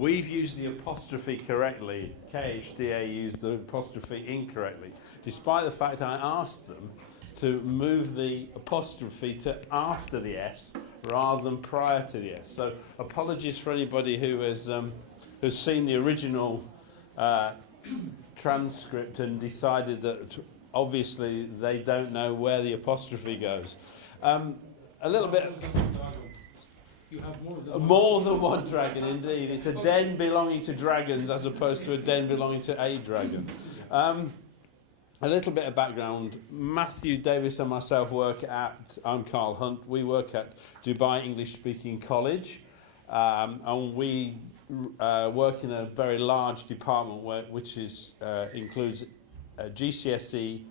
we've used the apostrophe correctly. KHDA used the apostrophe incorrectly, despite the fact I asked them to move the apostrophe to after the S rather than prior to the S. So apologies for anybody who has who's seen the original transcript and decided that obviously they don't know where the apostrophe goes. A little bit. You have more than one dragon, indeed. It's a den belonging to dragons as opposed to a den belonging to a dragon. A little bit of background. Matthew Davis and myself work at, I'm Carl Hunt, we work at Dubai English Speaking College, and we work in a very large department which includes GCSE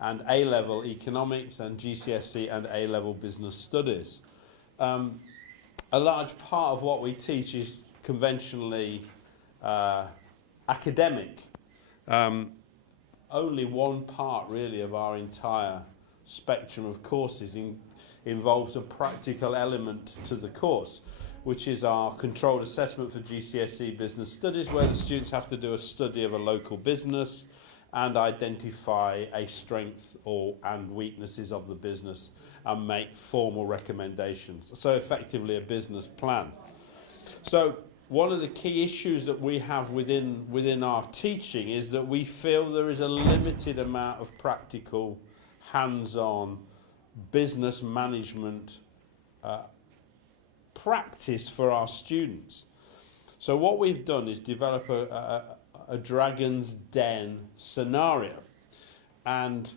and A-level economics and GCSE and A-level business studies. A large part of what we teach is conventionally academic. Only one part really of our entire spectrum of courses involves a practical element to the course, which is our controlled assessment for GCSE business studies, where the students have to do a study of a local business and identify a strength and weaknesses of the business and make formal recommendations. So effectively a business plan. So one of the key issues that we have within our teaching is that we feel there is a limited amount of practical, hands-on business management practice for our students. So what we've done is develop a Dragon's Den scenario. And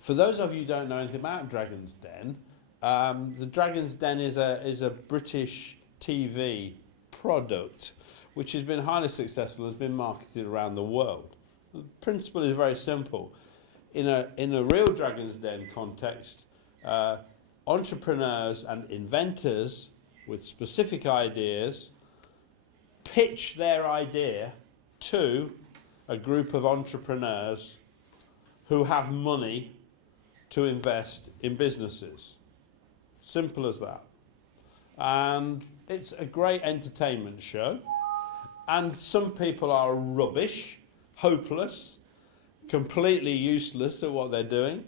for those of you who don't know anything about Dragon's Den, the Dragon's Den is a British TV product which has been highly successful and has been marketed around the world. The principle is very simple. In a real Dragon's Den context, entrepreneurs and inventors with specific ideas pitch their idea to a group of entrepreneurs who have money to invest in businesses. Simple as that. And it's a great entertainment show. And some people are rubbish, hopeless, completely useless at what they're doing.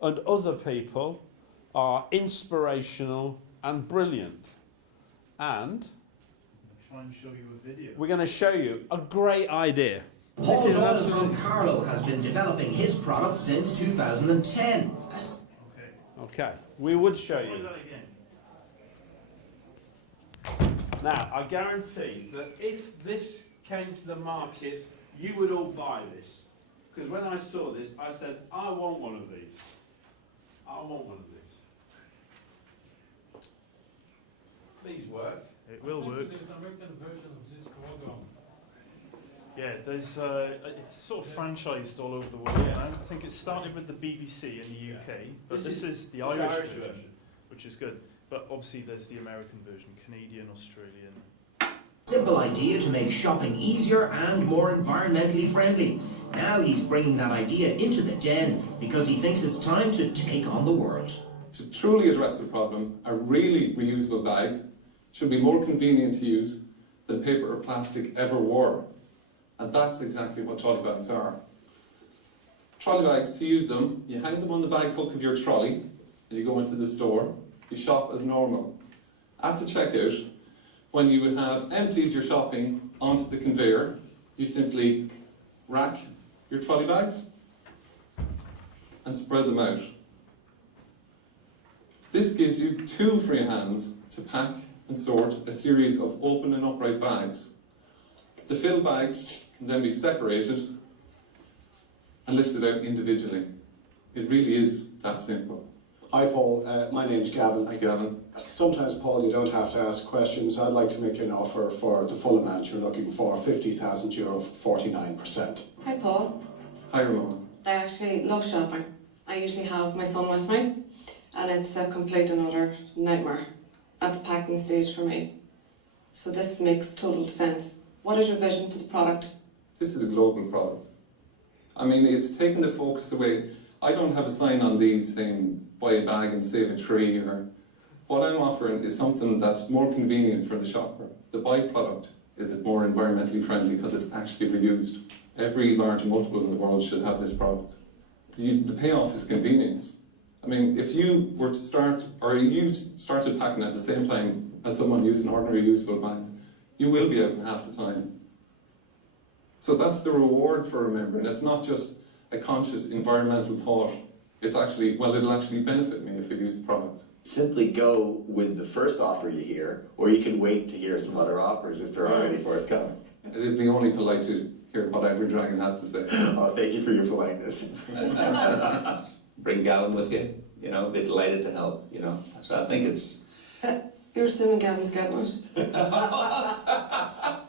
And other people are inspirational and brilliant. And try and show you a video. We're going to show you a great idea. Paul Doyle from Carlo has been developing his product since 2010. Okay, we would show you. Now, I guarantee that if this came to the market, you would all buy this. Because when I saw this, I said, I want one of these. I want one of these. Please work. It will work. There's an American version of this program. Yeah, there's it's sort of franchised all over the world now. I think it started with the BBC in the UK, but this is the Irish version, which is good. But obviously there's the American version, Canadian, Australian. Simple idea to make shopping easier and more environmentally friendly. Now he's bringing that idea into the den because he thinks it's time to take on the world. To truly address the problem, a really reusable bag should be more convenient to use than paper or plastic ever were. And that's exactly what trolley bags are. Trolley bags, to use them, you hang them on the bag hook of your trolley, and you go into the store, you shop as normal. At the checkout, when you have emptied your shopping onto the conveyor, you simply rack your trolley bags and spread them out. This gives you two free hands to pack and sort a series of open and upright bags. The filled bags can then be separated and lifted out individually. It really is that simple. Hi Paul, my name's Gavin. Hi Gavin. Sometimes, Paul, you don't have to ask questions. I'd like to make you an offer for the full amount you're looking for, €50,000 for 49%. Hi Paul. Hi Ramona. I actually love shopping. I usually have my son with me and it's a complete and utter nightmare at the packing stage for me. So this makes total sense. What is your vision for the product? This is a global product. I mean, it's taken the focus away. I don't have a sign on these saying buy a bag and save a tree, or what I'm offering is something that's more convenient for the shopper. The byproduct is it more environmentally friendly because it's actually reused. Every large multiple in the world should have this product. The payoff is convenience. I mean, if you were to start, or you started packing at the same time as someone using ordinary reusable bags, you will be out in half the time. So that's the reward for remembering. It's not just a conscious environmental thought. It's actually, well, it'll actually benefit me if I use the product. Simply go with the first offer you hear, or you can wait to hear some other offers if they're already forthcoming. It'd be only polite to hear what every dragon has to say. Oh, thank you for your politeness. Bring Gavin with you, you know, be delighted to help, you know. So I think it's... You're assuming Gavin's getting it.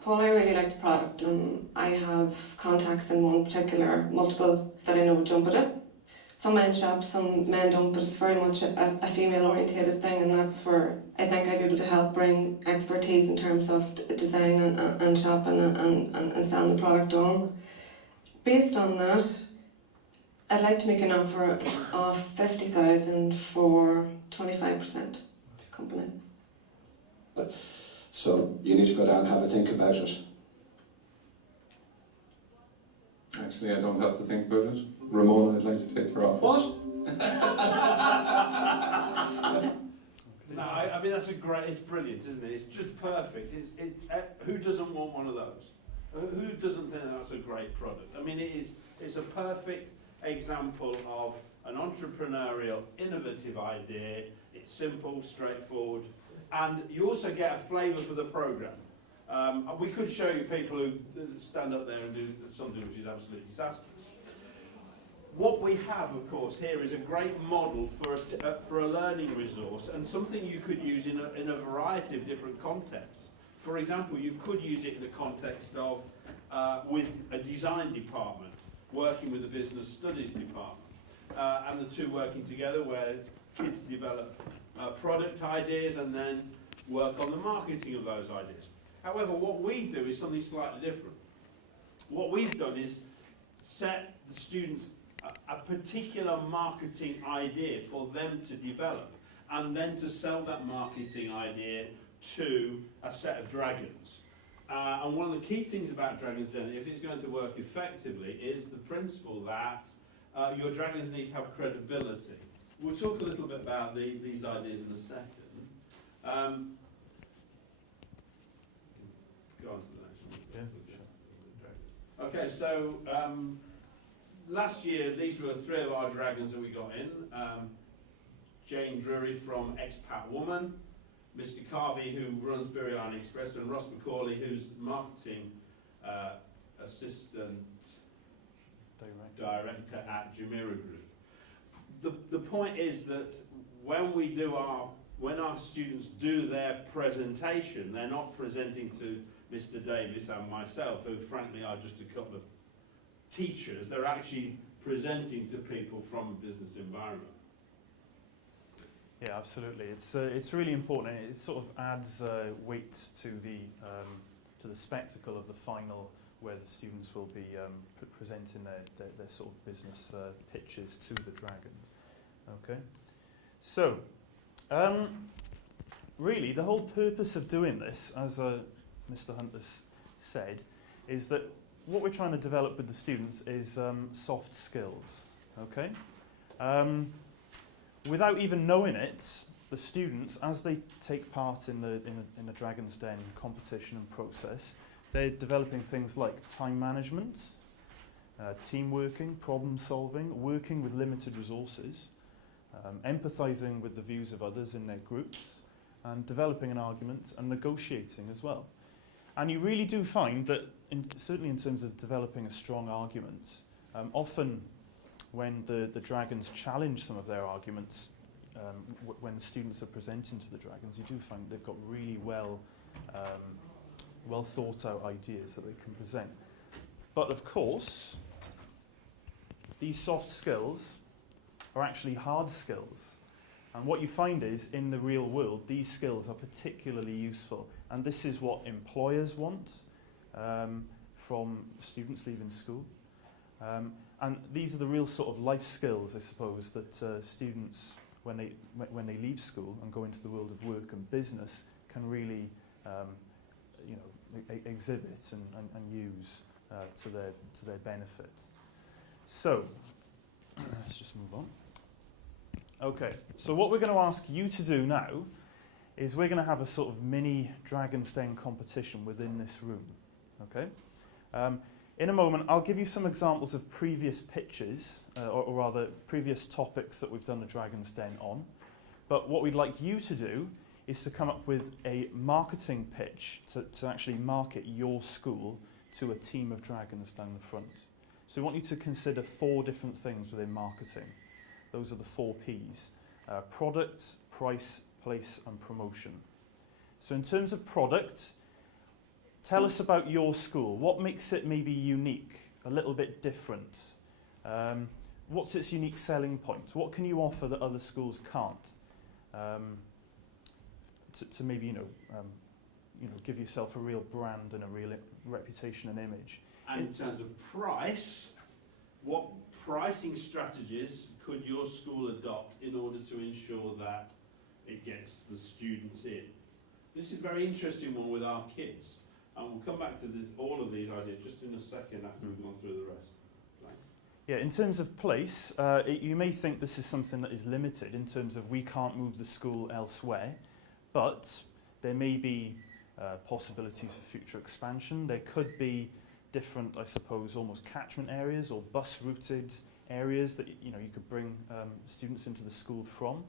Paul, I really like the product, and I have contacts in one particular multiple that I know would jump at it. Some men shop, some men don't, but it's very much a female-orientated thing, and that's where I think I'd be able to help bring expertise in terms of design and shopping and selling the product on. Based on that, I'd like to make an offer of 50,000 for 25% company. So you need to go down and have a think about it. Actually, I don't have to think about it. Ramona, I'd like to take her off. What? No, I mean that's it's brilliant, isn't it? It's just perfect. Who doesn't want one of those? Who doesn't think that's a great product? I mean, it's a perfect example of an entrepreneurial, innovative idea. It's simple, straightforward, and you also get a flavour for the programme. We could show you people who stand up there and do something which is absolutely disastrous. What we have, of course, here is a great model for a learning resource and something you could use in a variety of different contexts. For example, you could use it in the context of with a design department working with a business studies department, and the two working together where kids develop product ideas and then work on the marketing of those ideas. However, what we do is something slightly different. What we've done is set the students a particular marketing idea for them to develop and then to sell that marketing idea to a set of dragons. And one of the key things about dragons, if it's going to work effectively, is the principle that your dragons need to have credibility. We'll talk a little bit about these ideas in a second. Go on to the next one. Yeah. Okay, so last year these were 3 of our dragons that we got in. Jane Drury from Expat Woman, Mr. Carvey who runs Bury Line Express, and Ross McCauley who's marketing assistant director at Jumeirah Group. The point is that when our students do their presentation, they're not presenting to Mr. Davis and myself, who frankly are just a couple of teachers. They're actually presenting to people from a business environment. Yeah, absolutely. It's really important. It sort of adds weight to the spectacle of the final, where the students will be presenting their sort of business pitches to the dragons. Okay, so really the whole purpose of doing this, as Mr. Hunter's said, is that what we're trying to develop with the students is soft skills. Okay. Without even knowing it, the students, as they take part in the Dragon's Den competition and process, they're developing things like time management, team working, problem solving, working with limited resources, empathizing with the views of others in their groups, and developing an argument and negotiating as well. And you really do find that, certainly in terms of developing a strong argument, often when the dragons challenge some of their arguments, when the students are presenting to the dragons, you do find they've got really well thought out ideas that they can present. But of course, these soft skills are actually hard skills. And what you find is, in the real world, these skills are particularly useful. And this is what employers want from students leaving school. And these are the real sort of life skills, I suppose, that students, when they leave school and go into the world of work and business, can really exhibit and use to their benefit. So, let's just move on. Okay, so what we're going to ask you to do now is we're going to have a sort of mini Dragon's Den competition within this room. Okay? In a moment, I'll give you some examples of previous pitches, or rather previous topics that we've done the Dragon's Den on. But what we'd like you to do is to come up with a marketing pitch to actually market your school to a team of dragons down the front. So we want you to consider 4 different things within marketing. Those are the 4 Ps. Product, price, place and promotion. So in terms of product, tell us about your school. What makes it maybe unique, a little bit different? What's its unique selling point? What can you offer that other schools can't? To maybe, give yourself a real brand and a real reputation and image. And in terms of price, what pricing strategies could your school adopt in order to ensure that it gets the students in? This is a very interesting one with our kids. And we'll come back to all of these ideas just in a second after we've gone through the rest. Right. Yeah, in terms of place, you may think this is something that is limited in terms of we can't move the school elsewhere, but there may be possibilities for future expansion. There could be different, I suppose, almost catchment areas or bus-routed areas that you could bring students into the school from.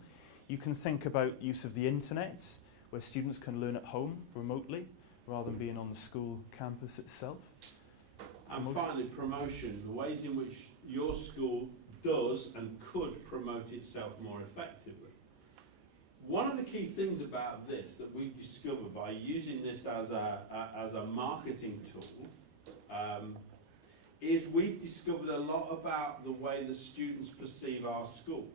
You can think about use of the internet, where students can learn at home remotely, rather than being on the school campus itself. And finally, promotion, the ways in which your school does and could promote itself more effectively. One of the key things about this that we've discovered by using this as a marketing tool is we've discovered a lot about the way the students perceive our school.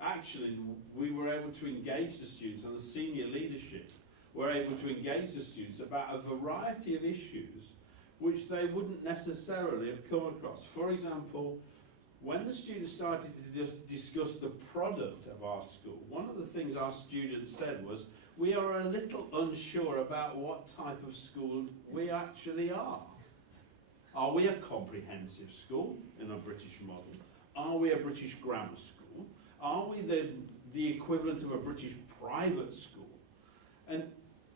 Actually, we were able to engage the students, and the senior leadership were able to engage the students about a variety of issues which they wouldn't necessarily have come across. For example, when the students started to just discuss the product of our school, one of the things our students said was, we are a little unsure about what type of school we actually are. Are we a comprehensive school in a British model? Are we a British grammar school? Are we the equivalent of a British private school? And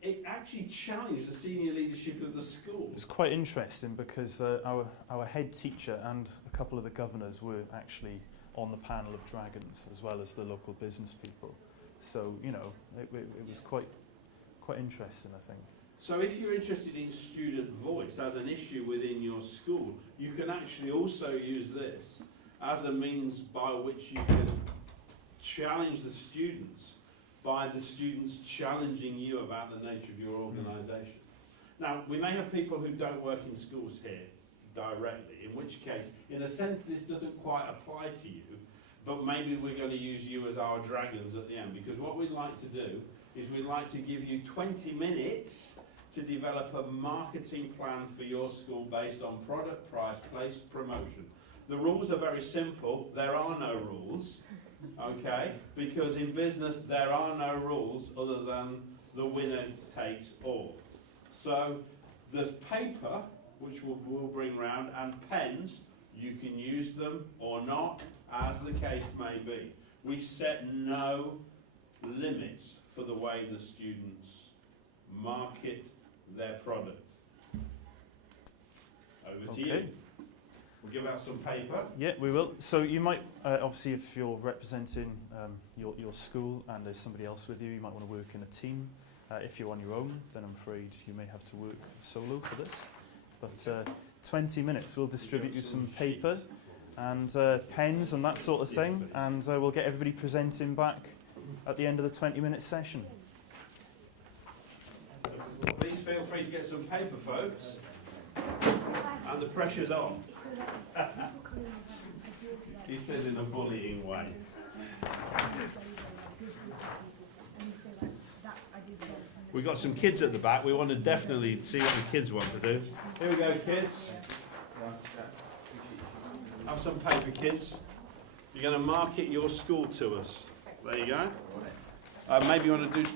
it actually challenged the senior leadership of the school. It's quite interesting because our head teacher and a couple of the governors were actually on the panel of dragons, as well as the local business people. So, it was quite interesting, I think. So if you're interested in student voice as an issue within your school, you can actually also use this as a means by which you can challenge the students by the students challenging you about the nature of your organisation. Now, we may have people who don't work in schools here directly, in which case, in a sense, this doesn't quite apply to you, but maybe we're going to use you as our dragons at the end, because what we'd like to do is we'd like to give you 20 minutes to develop a marketing plan for your school based on product, price, place, promotion. The rules are very simple. There are no rules. Okay, because in business there are no rules other than the winner takes all. So there's paper, which we'll bring round, and pens. You can use them or not, as the case may be. We set no limits for the way the students market their product. Over to you. We'll give out some paper. Yeah, we will. So you might, obviously, if you're representing your school and there's somebody else with you, you might want to work in a team. If you're on your own, then I'm afraid you may have to work solo for this. But 20 minutes, we'll distribute you some paper and pens and that sort of thing, and we'll get everybody presenting back at the end of the 20-minute session. Please feel free to get some paper, folks. And the pressure's on. He says in a bullying way. We've got some kids at the back. We want to definitely see what the kids want to do. Here we go, kids. Have some paper, kids. You're going to market your school to us. There you go. Maybe you want to do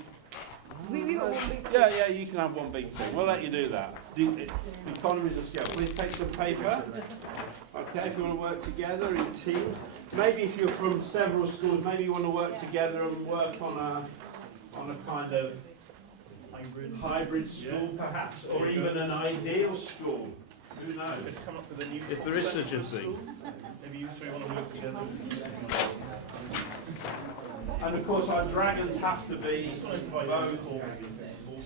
We got one big Yeah, you can have one big thing. We'll let you do that. Economies of scale. Please take some paper. Okay, if you want to work together in teams. Maybe if you're from several schools, maybe you want to work together and work on a kind of hybrid school, perhaps, or even an ideal school. Who knows? Could come up with a new If there is such a thing. Maybe you three want to work together. And of course, our dragons have to be both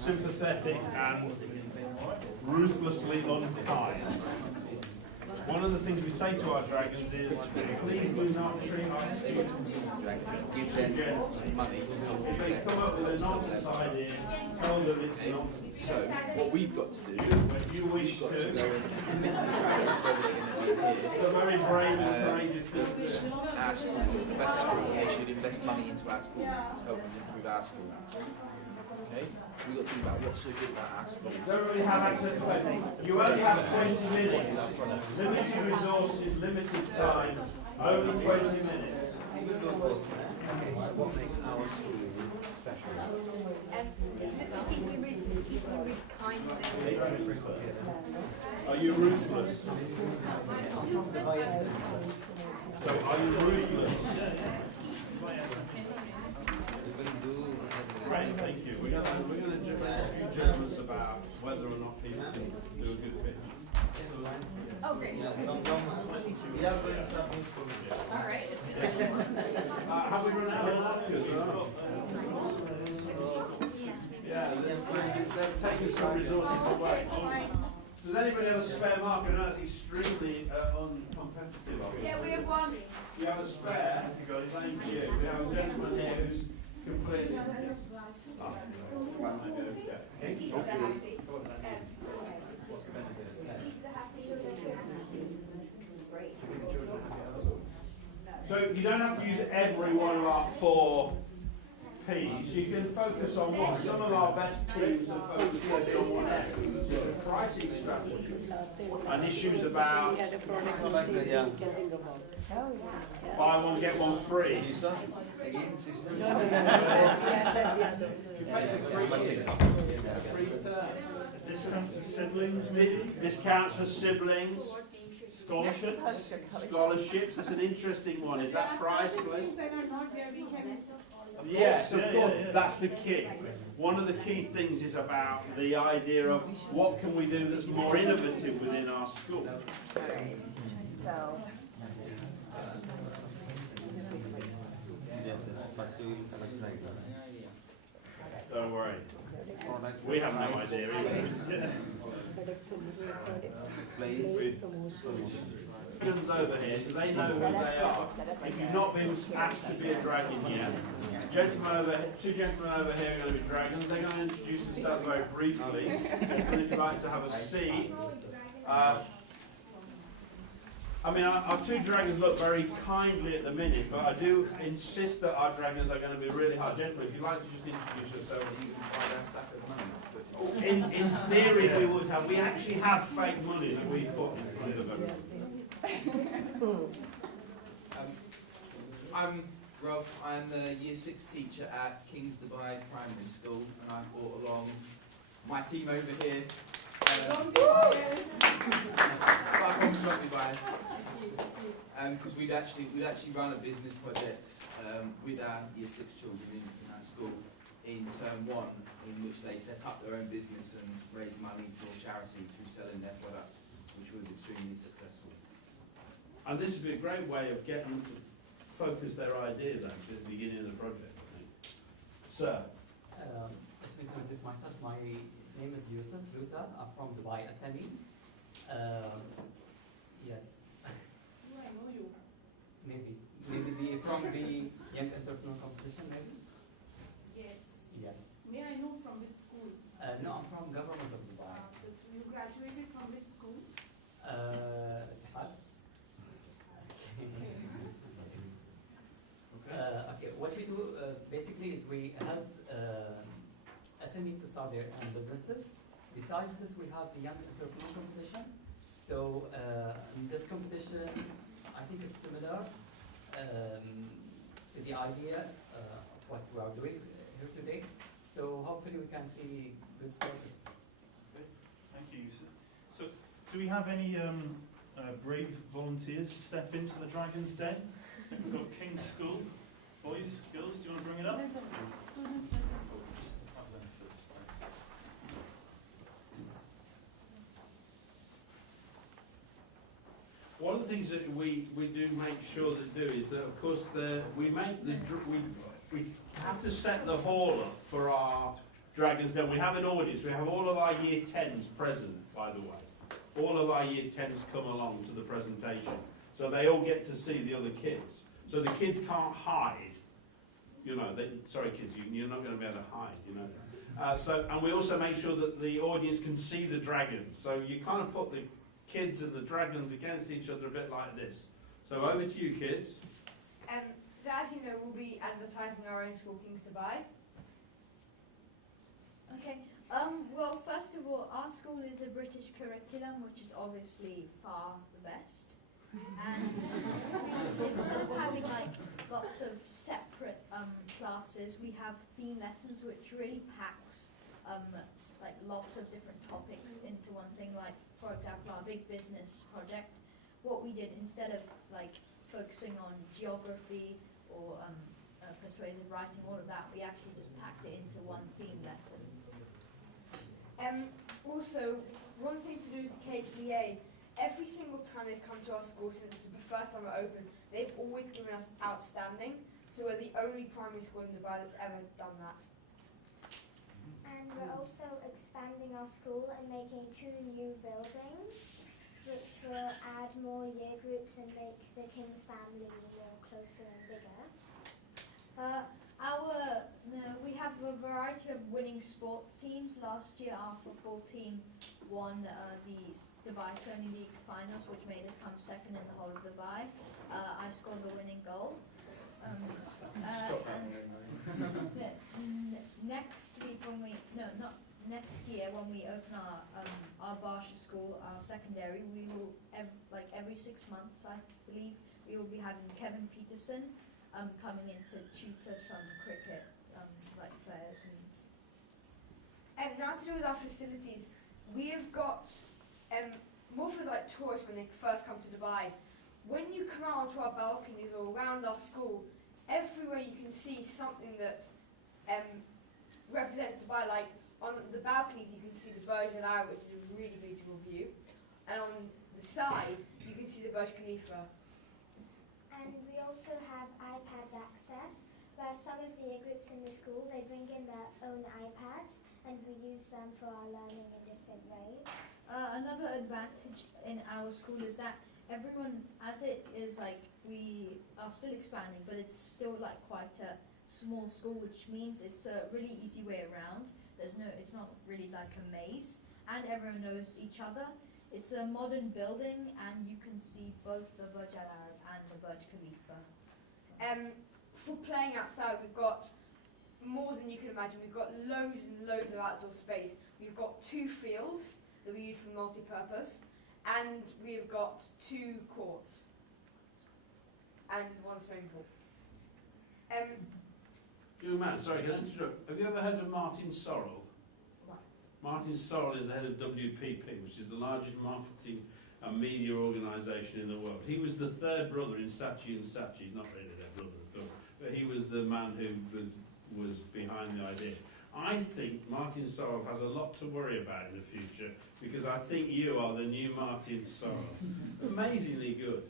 sympathetic and ruthlessly unkind. One of the things we say to our dragons is, please do not treat our students money. if they come up with a nonsense idea, tell them it's nonsense. So what we've got to do, If you wish to, go and commit to the dragons whether they're going to be here. it's a very brave and courageous thing. Our school is the best school. They should invest money into our school to help us improve our school. Okay? We've got to think about what's so good about our school. Don't really have access to paper. You only have 20 minutes. Limited resources, limited time, only 20 minutes. What makes our school special? Are you ruthless? So are you ruthless? Great, thank you. We're going to make a few judgments about whether or not people can do a good pitch. Oh, great. All right. Have we run out of napkins? Yeah, they've taken some resources away. Does anybody have a spare marker? I know that's extremely uncompetitive. Yeah, we have one. You have a spare? Thank you. We have a gentleman here who's completely... Oh, okay. So you don't have to use every one of our 4 P's. You can focus on one. Some of our best teams are focused on one area, which is pricing strategy and issues about buy one get one free. You pay for free Discount for siblings, maybe? discounts for siblings. Scholarships? Scholarships, that's an interesting one. Is that price, please? Yes. Yes, of Yeah, course, yeah. that's the key. One of the key things is about the idea of what can we do that's more innovative within our school. So. Don't worry. We have no idea either. Dragons over here, so they know who they are. If you've not been asked to be a dragon yet, two gentlemen over here are going to be dragons. They're going to introduce themselves very briefly. And if you'd like to have a seat. I mean, our 2 dragons look very kindly at the minute, but I do insist that our dragons are going to be really hard. Gentlemen, if you'd like to just introduce yourselves. In theory, we would have. We actually have fake money that we put in front of them. I'm Rob. I'm the Year 6 teacher at Kings Dubai Primary School, and I brought along my team over here. Don't be biased. I promise not to be biased. Because we'd actually run a business project with our Year 6 children in our school in term 1, in which they set up their own business and raised money for charity through selling their product, which was extremely successful. And this would be a great way of getting them to focus their ideas actually at the beginning of the project, I think. Sir? Let me introduce myself. My name is Yusuf Luta. I'm from Dubai SME. Yes. Do I know you? Maybe from the Young Entrepreneur Competition, maybe? Yes. Yes. May I know from which school? No, I'm from government of Dubai. You graduated from which school? Okay, what we do basically is we help SMEs to start their own businesses. Besides this, we have the Young Entrepreneur Competition. So in this competition, I think it's similar to the idea of what we are doing here today. So hopefully we can see good progress. Okay, thank you, Yusuf. So, do we have any brave volunteers to step into the Dragon's Den? We've got King's School. Boys, girls, do you want to bring it up? Just have them first, thanks. One of the things that we do make sure to do is that, of course, we have to set the hall up for our Dragons Den. We have an audience. We have all of our Year 10s present, by the way. All of our Year 10s come along to the presentation, so they all get to see the other kids. So the kids can't hide. You know, sorry kids, you're not going to be able to hide, you know. And we also make sure that the audience can see the dragons. So you kind of put the kids and the dragons against each other a bit like this. So over to you, kids. So as you know, we'll be advertising our own school, Kings Dubai. Okay. Well, first of all, our school is a British curriculum, which is obviously far the best. And instead of having like lots of separate classes, we have theme lessons, which really packs like lots of different topics into one thing. Like, for example, our big business project. What we did, instead of like focusing on geography or persuasive writing, all of that, we actually just packed it into one theme lesson. Also, one thing to do as a KHBA, every single time they've come to our school since the first time it opened, they've always given us outstanding. So we're the only primary school in Dubai that's ever done that. And we're also expanding our school and making 2 new buildings, which will add more year groups and make the King's family more closer and bigger. We have a variety of winning sports teams. Last year, our football team won the Dubai Sony League finals, which made us come second in the whole of Dubai. I scored the winning goal. Next year when we open our Barsha school, our secondary, we will every 6 months, I believe, we will be having Kevin Peterson coming in to tutor some cricket players. And now to do with our facilities, we have got more for tourists when they first come to Dubai. When you come out onto our balconies or around our school, everywhere you can see something that represents Dubai. Like on the balconies, you can see the Burj Al Arab, which is a really beautiful view, and on the side, you can see the Burj Khalifa. And we also have iPads access, where some of the year groups in the school, they bring in their own iPads, and we use them for our learning in different ways. Another advantage in our school is that everyone, as it is we are still expanding, but it's still quite a small school, which means it's a really easy way around. It's not really like a maze, and everyone knows each other. It's a modern building, and you can see both the Burj Al Arab and the Burj Khalifa. For playing outside, we've got more than you can imagine. We've got loads and loads of outdoor space. We've got 2 fields that we use for multi-purpose, and we've got 2 courts and 1 swimming pool. Young man, sorry, can I interrupt? Have you ever heard of Martin Sorrell? Martin Sorrell is the head of WPP, which is the largest marketing and media organisation in the world. He was the 3rd brother in Saatchi & Saatchi. He's not really their brother at all, but he was the man who was behind the idea. I think Martin Sorrell has a lot to worry about in the future, because I think you are the new Martin Sorrell. Amazingly good.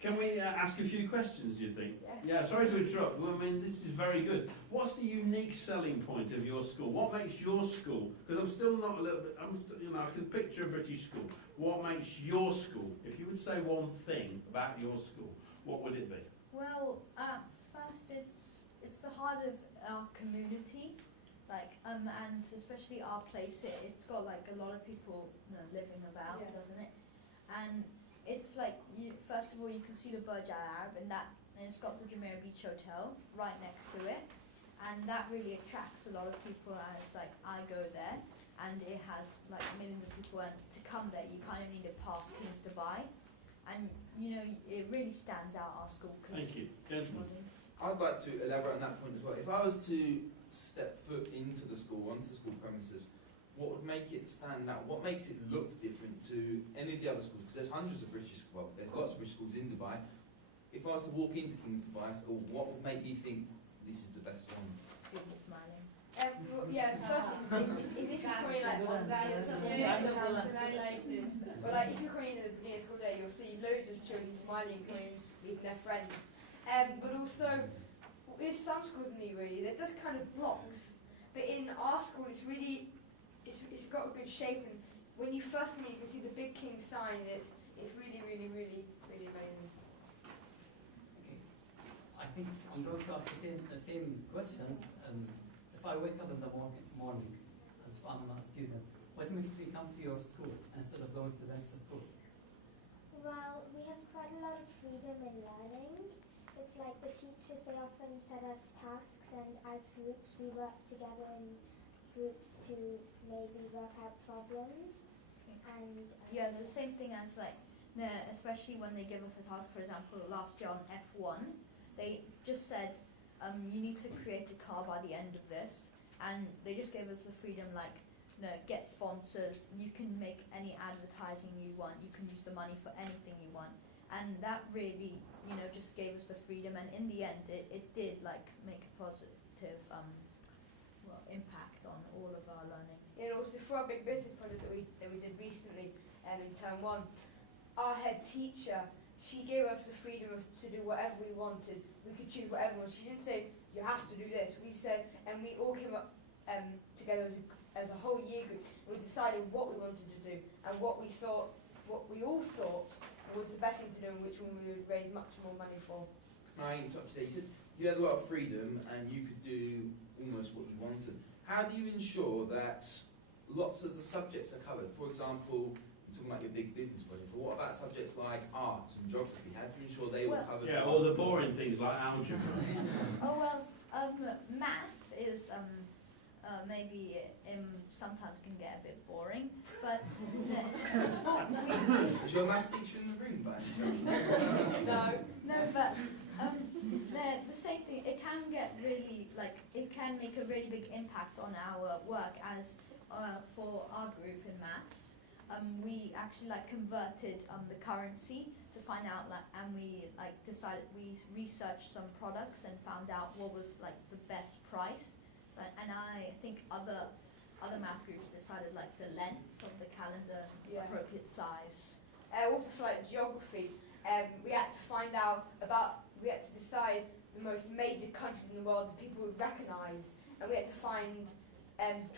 Can we ask a few questions, do you think? Yeah, sorry to interrupt. Well, I mean, this is very good. What's the unique selling point of your school? What makes your school, because I'm still not a little bit, I can picture a British school. What makes your school, if you would say one thing about your school, what would it be? Well, first it's the heart of our community, and especially our place. It's got a lot of people living about, doesn't it? And it's first of all, you can see the Burj Al Arab, and it's got the Jumeirah Beach Hotel right next to it, and that really attracts a lot of people. As I go there, and it has millions of people, and to come there, you kind of need to pass Kings Dubai, and it really stands out, our school. Thank you, gentlemen. I'd like to elaborate on that point as well. If I was to step foot into the school, onto the school premises, what would make it stand out? What makes it look different to any of the other schools? Because there's hundreds of British, well, there's lots of British schools in Dubai. If I was to walk into King's Dubai School, what would make me think this is the best one? Students smiling. Well, yeah, the first one is if you're coming like on but like if you're coming in the beginning of school day, you'll see loads of children smiling, coming with their friends. But also, with some schools in the UAE, they're just kind of blocks. But in our school, it's really, it's got a good shape. And when you first come in, you can see the big king sign. It's really, really, really, really amazing. Okay. I think I'm going to ask the same questions. If I wake up in the morning as I'm a student, what makes me come to your school instead of going to the next school? Well, we have quite a lot of freedom in learning. It's like the teachers, they often set us tasks, and as groups we work together in groups to maybe work out problems. And yeah, the same thing as like, especially when they give us a task, for example, last year on F1, they just said, you need to create a car by the end of this, and they just gave us the freedom, like, get sponsors, you can make any advertising you want, you can use the money for anything you want, and that really, just gave us the freedom, and in the end, it did, like, make a positive, impact on all of our learning. And also for our big business project that we did recently, in term 1, our head teacher, she gave us the freedom to do whatever we wanted. We could choose whatever we wanted. She didn't say, you have to do this. We said, and we all came up together as a whole year group. We decided what we wanted to do and what we all thought was the best thing to do and which one we would raise much more money for. Can I interrupt you? You said you had a lot of freedom and you could do almost what you wanted. How do you ensure that lots of the subjects are covered? For example, talking about your big business project, but what about subjects like art and geography? How do you ensure they were covered? Yeah, all the boring things like algebra. Oh well, math is maybe sometimes can get a bit boring, but is your maths teacher in the room by any chance? no, but the same thing. It can get really it can make a really big impact on our work as for our group in maths. We actually converted the currency to find out and we decided we researched some products and found out what was the best price. So, and I think other math groups decided the length of the calendar, appropriate size. Also for geography, we had to decide the most major countries in the world that people would recognise, and we had to find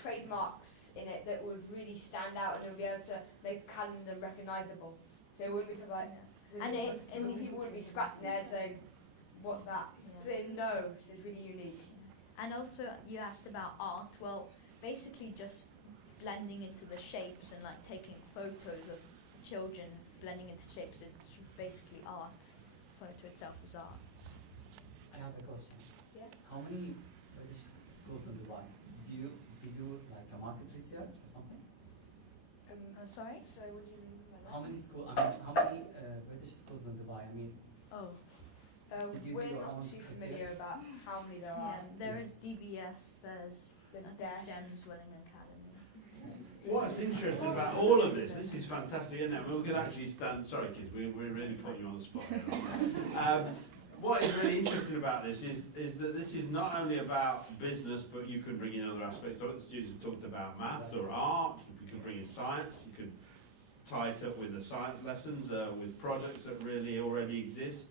trademarks in it that would really stand out and they would be able to make a calendar recognisable. So it wouldn't be something people wouldn't be scratching their head saying, what's that? Yeah. Saying no, so it's really unique. And also you asked about art. Well, basically just blending into the shapes and taking photos of children blending into shapes. It's basically art. The photo itself is art. I have a question. Yeah. How many British schools in Dubai? Do you do a market research or something? Sorry? So what do you mean by that? How many British schools in Dubai? I mean, we're not too familiar about how many there are. Yeah, there is DBS, there's DESC. Gems Welling Academy. What's interesting about all of this is fantastic, isn't it? I mean, we could actually stand, sorry kids, we're really putting you on the spot here. What is really interesting about this is that this is not only about business, but you could bring in other aspects. So the students have talked about maths or art, you could bring in science, you could tie it up with the science lessons, with projects that really already exist,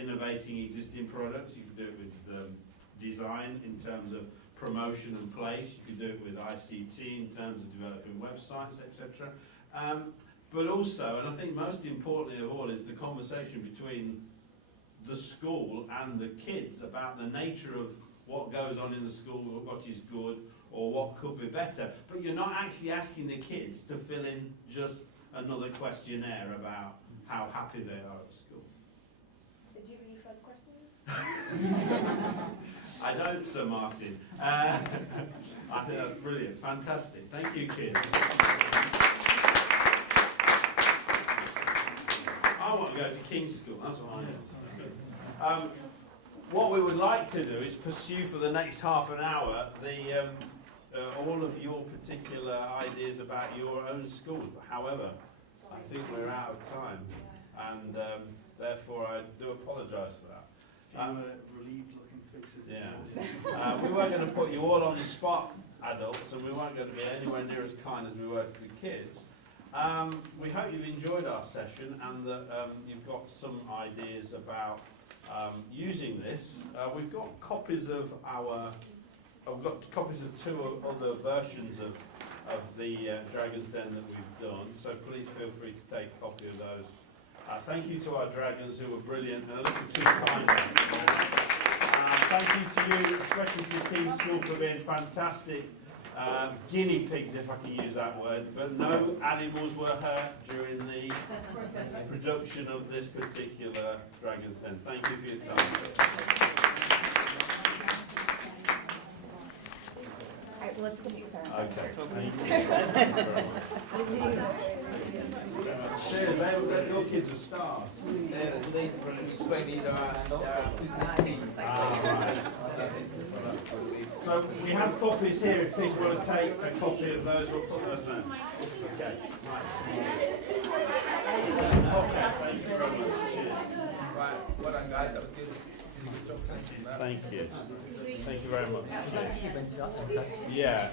innovating existing products. You could do it with design in terms of promotion and place. You could do it with ICT in terms of developing websites, etc. But also, and I think most importantly of all, is the conversation between the school and the kids about the nature of what goes on in the school, or what is good, or what could be better. But you're not actually asking the kids to fill in just another questionnaire about how happy they are at school. So do you have any further questions? I don't, Sir Martin. I think that's brilliant. Fantastic. Thank you, kids. I want to go to King's School. That's what I want. what we would like to do is pursue for the next half an hour all of your particular ideas about your own school. However, I think we're out of time, and therefore I do apologise for that. Relieved looking faces. Yeah. We weren't going to put you all on the spot, adults, and we weren't going to be anywhere near as kind as we were to the kids. We hope you've enjoyed our session and that you've got some ideas about using this. We've got copies of two other versions of the Dragon's Den that we've done, so please feel free to take a copy of those. Thank you to our dragons who were brilliant and a little too kind. Thank you to you, especially to King's School, for being fantastic guinea pigs, if I can use that word, but no animals were hurt during the production of this particular Dragon's Den. Thank you for your time. Alright, well, let's go meet with our Okay, investors. Cheers, your kids are stars. These are our business team. So we have copies here. If people want to take a copy of those, we'll put those down. Okay. Okay, thank you very much. Right, well done guys, that was good. Thank you. Thank you very much. I'd like to keep in touch. Yeah.